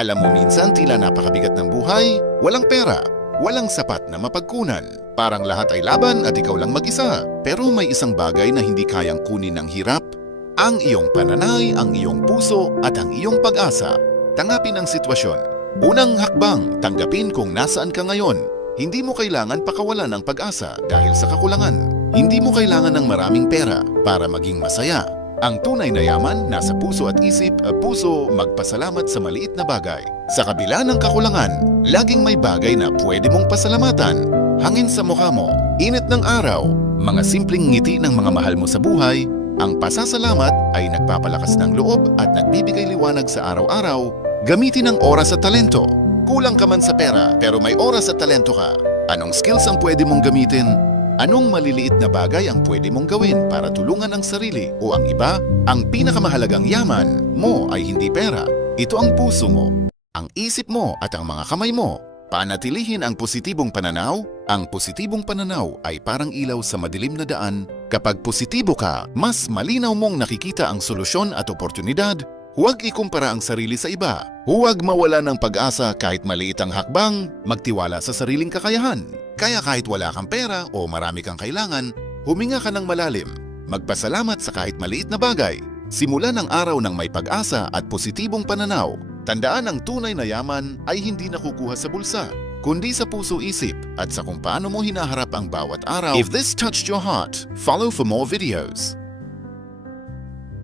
Alam mo minsan tila napakabigat ng buhay, walang pera, walang sapat na mapagkunan. Parang lahat ay laban at ikaw lang mag-isa. Pero may isang bagay na hindi kayang kunin ng hirap. Ang iyong pananay, ang iyong puso at ang iyong pag-asa. Tanggapin ang sitwasyon. Unang hakbang, tanggapin kung nasaan ka ngayon. Hindi mo kailangan pakawalan ng pag-asa dahil sa kakulangan. Hindi mo kailangan ng maraming pera para maging masaya. Ang tunay na yaman nasa puso at isip, puso magpasalamat sa maliit na bagay. Sa kabila ng kakulangan, laging may bagay na pwede mong pasalamatan. Hangin sa mukha mo, init ng araw, mga simpleng ngiti ng mga mahal mo sa buhay, ang pasasalamat ay nagpapalakas ng loob at nagbibigay liwanag sa araw-araw. Gamitin ang oras at talento. Kulang ka man sa pera pero may oras at talento ka. Anong skills ang pwede mong gamitin? Anong maliliit na bagay ang pwede mong gawin para tulungan ang sarili o ang iba? Ang pinakamahalagang yaman mo ay hindi pera. Ito ang puso mo, ang isip mo at ang mga kamay mo. Panatilihin ang positibong pananaw. Ang positibong pananaw ay parang ilaw sa madilim na daan. Kapag positibo ka, mas malinaw mong nakikita ang solusyon at oportunidad. Huwag ikumpara ang sarili sa iba. Huwag mawala ng pag-asa kahit maliit ang hakbang. Magtiwala sa sariling kakayahan. Kaya kahit wala kang pera o marami kang kailangan, huminga ka ng malalim. Magpasalamat sa kahit maliit na bagay. Simulan ang araw ng may pag-asa at positibong pananaw. Tandaan ang tunay na yaman ay hindi nakukuha sa bulsa, kundi sa puso-isip at sa kung paano mo hinaharap ang bawat araw. If this touched your heart, follow for more videos.